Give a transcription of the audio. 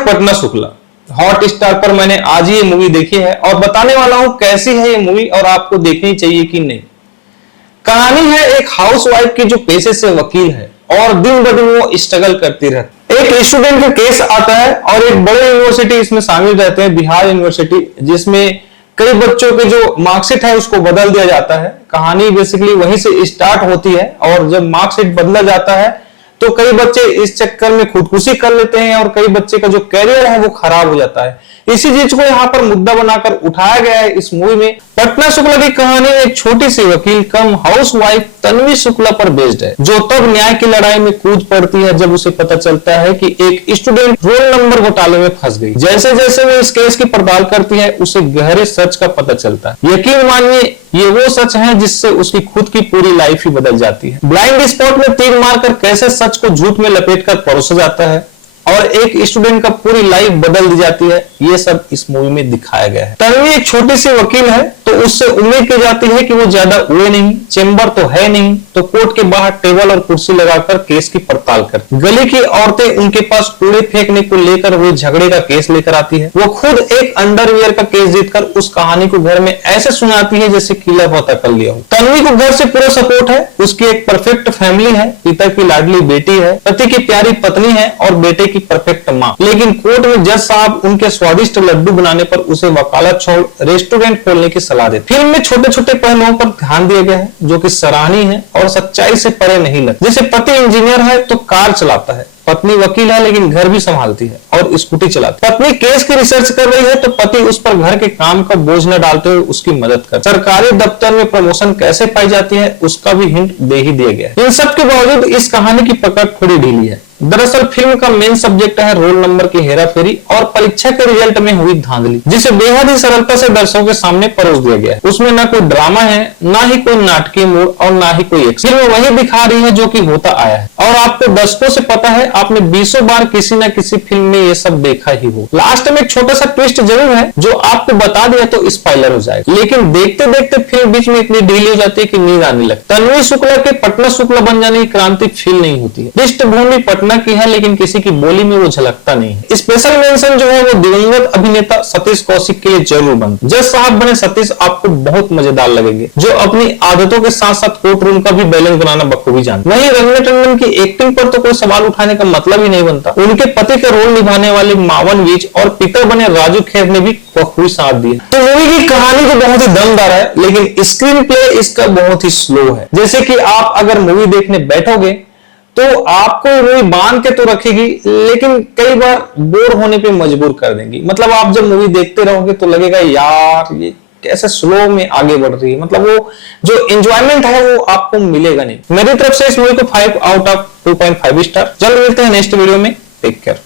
नायक Patna Shukla, hot star पर मैंने आज ही ये मूवी देखी है और बताने वाला हूं कैसी है ये मूवी और आपको देखनी चाहिए कि नहीं। कहानी है एक हाउसवाइफ की जो पेशे से वकील है और दिन ब दिन वो स्ट्रगल करती रहती है। एक स्टूडेंट का केस आता है और एक बड़े यूनिवर्सिटी इसमें शामिल रहते हैं, बिहार यूनिवर्सिटी, जिसमें कई बच्चों के जो मार्कशीट है उसको बदल दिया जाता है। कहानी बेसिकली वहीं से स्टार्ट होती है और जब मार्कशीट बदला जाता है तो कई बच्चे इस चक्कर में खुदकुशी कर लेते हैं और कई बच्चे का जो कैरियर है वो खराब हो जाता है। इसी चीज को यहाँ पर मुद्दा बनाकर उठाया गया है इस मूवी में। पटना शुक्ला की कहानी एक छोटी सी वकील कम हाउसवाइफ तन्वी शुक्ला पर बेस्ड है, जो तब न्याय की लड़ाई में कूद पड़ती है जब उसे पता चलता है कि एक स्टूडेंट रोल नंबर घोटाले में फंस गई। जैसे जैसे वो इस केस की पड़ताल करती है उसे गहरे सच का पता चलता है। यकीन मानिए ये वो सच है जिससे उसकी खुद की पूरी लाइफ ही बदल जाती है। ब्लाइंड स्पॉट में तीर मारकर कैसे सच को झूठ में लपेटकर परोसा जाता है और एक स्टूडेंट का पूरी लाइफ बदल दी जाती है, ये सब इस मूवी में दिखाया गया है। तन्वी एक छोटी सी वकील है तो उससे उम्मीद की जाती है कि वो ज्यादा उड़े नहीं, चेंबर तो है नहीं, तो कोर्ट के बाहर टेबल और कुर्सी लगाकर केस की पड़ताल करती। गली की औरतें उनके पास कूड़े फेंकने को लेकर हुए झगड़े का केस लेकर आती है। वो खुद एक अंडरवियर का केस जीतकर उस कहानी को घर में ऐसे सुनाती है जैसे किला पता कर लिया हो। तन्वी को घर से पूरा सपोर्ट है, उसकी एक परफेक्ट फैमिली है, पिता की लाडली बेटी है, पति की प्यारी पत्नी है और बेटे की परफेक्ट माँ। लेकिन कोर्ट में जज साहब उनके स्वादिष्ट लड्डू बनाने पर उसे वकालत छोड़ रेस्टोरेंट खोलने की सलाह देते। फिल्म में छोटे छोटे पहलुओं पर ध्यान दिया गया है जो कि सराहनीय है और सच्चाई से परे नहीं लगता। जैसे पति इंजीनियर है तो कार चलाता है, पत्नी वकील है लेकिन घर भी संभालती है और स्कूटी चलाती है। पत्नी केस की रिसर्च कर रही है तो पति उस पर घर के काम का बोझ न डालते हुए उसकी मदद कर। सरकारी दफ्तर में प्रमोशन कैसे पाई जाती है उसका भी हिंट दे ही दिया गया है। इन सब के बावजूद इस कहानी की पकड़ थोड़ी ढीली है। दरअसल फिल्म का मेन सब्जेक्ट है रोल नंबर की हेराफेरी और परीक्षा के रिजल्ट में हुई धांधली, जिसे बेहद ही सरलता से दर्शकों के सामने परोस दिया गया है। उसमें ना कोई ड्रामा है, ना ही कोई नाटकीय मूड और ना ही कोई एक्शन। फिल्म वही दिखा रही है जो कि होता आया है और आपको दशकों से पता है, आपने 20 बार किसी न किसी फिल्म में ये सब देखा ही हो। लास्ट में एक छोटा सा ट्विस्ट जरूर है जो आपको बता दिया तो स्पॉइलर हो जाएगा, लेकिन देखते देखते फिल्म बीच में इतनी ढीली हो जाती है कि नींद आने लगती है। तन्वी शुक्ला के पटना शुक्ला बन जाने की क्रांति फील नहीं होती है। पृष्ठभूमि पटना की है लेकिन किसी की बोली में वो झलकता नहीं है। स्पेशल मेंशन जो है वो दिवंगत अभिनेता सतीश कौशिक के लिए जरूर बनता। जज साहब बने सतीश आपको बहुत मजेदार लगेंगे, जो अपनी आदतों के साथ साथ कोर्ट रूम का भी बैलेंस बनाना बखूबी जानते। वहीं रंगने टंडन की एक्टिंग पर तो कोई सवाल उठाने का मतलब ही नहीं बनता। उनके पति के रोल निभाने वाले मावन विज और पिता बने राजू खेर ने भी बखूबी साथ दिया। तो मूवी की कहानी तो बहुत ही दमदार है लेकिन स्क्रीन प्ले इसका बहुत ही स्लो है। जैसे कि आप अगर मूवी देखने बैठोगे तो आपको मूवी बांध के तो रखेगी लेकिन कई बार बोर होने पे मजबूर कर देंगी। मतलब आप जब मूवी देखते रहोगे तो लगेगा यार ये कैसे स्लो में आगे बढ़ रही है, मतलब वो जो एंजॉयमेंट है वो आपको मिलेगा नहीं। मेरी तरफ से इस मूवी को 5 आउट ऑफ 2.5 स्टार। जल्द मिलते हैं नेक्स्ट वीडियो में, टेक केयर।